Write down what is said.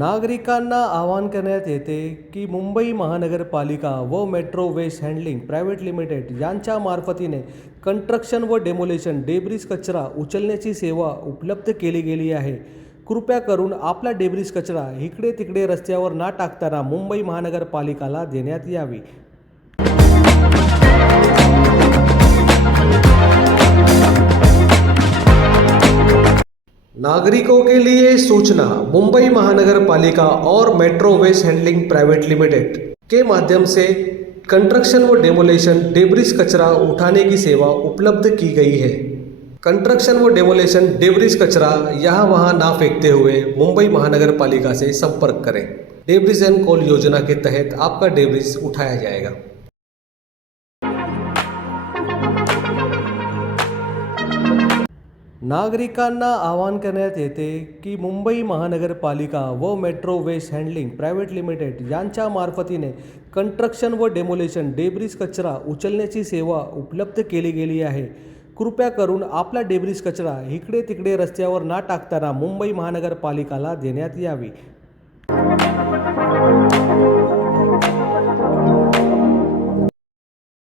नागरिकांना आवाहन करण्यात येते की मुंबई महानगरपालिका व metro waste handling private limited यांच्या मार्फतीने कंस्ट्रक्शन व डेमोलेशन डेब्रिज कचरा उचलण्याची सेवा उपलब्ध केली गेली आहे। कृपया करून आपला डेब्रिज कचरा इकडे तिकडे रस्त्यावर न टाकताना मुंबई महानगरपालिकाला देण्यात यावी। नागरिकों के लिए सूचना, मुंबई महानगर पालिका और metro waste handling private limited के माध्यम से कंस्ट्रक्शन व डेमोलेशन डेब्रिज कचरा उठाने की सेवा उपलब्ध की गई है। कंस्ट्रक्शन व डेमोलेशन डेब्रिज कचरा यहाँ वहाँ ना फेंकते हुए मुंबई महानगर पालिका से संपर्क करें। डेब्रिज एंड कॉल योजना के तहत आपका डेब्रिज उठाया जाएगा। नागरिकांना आवाहन करण्यात येते की मुंबई महानगरपालिका व metro waste handling private limited यांच्या मार्फतीने कंस्ट्रक्शन व डेमोलेशन डेब्रिज कचरा उचलण्याची सेवा उपलब्ध केली गेली आहे। कृपया करून आपला डेब्रिज कचरा इकडे तिकडे रस्त्यावर न टाकताना मुंबई महानगरपालिकाला देण्यात यावी।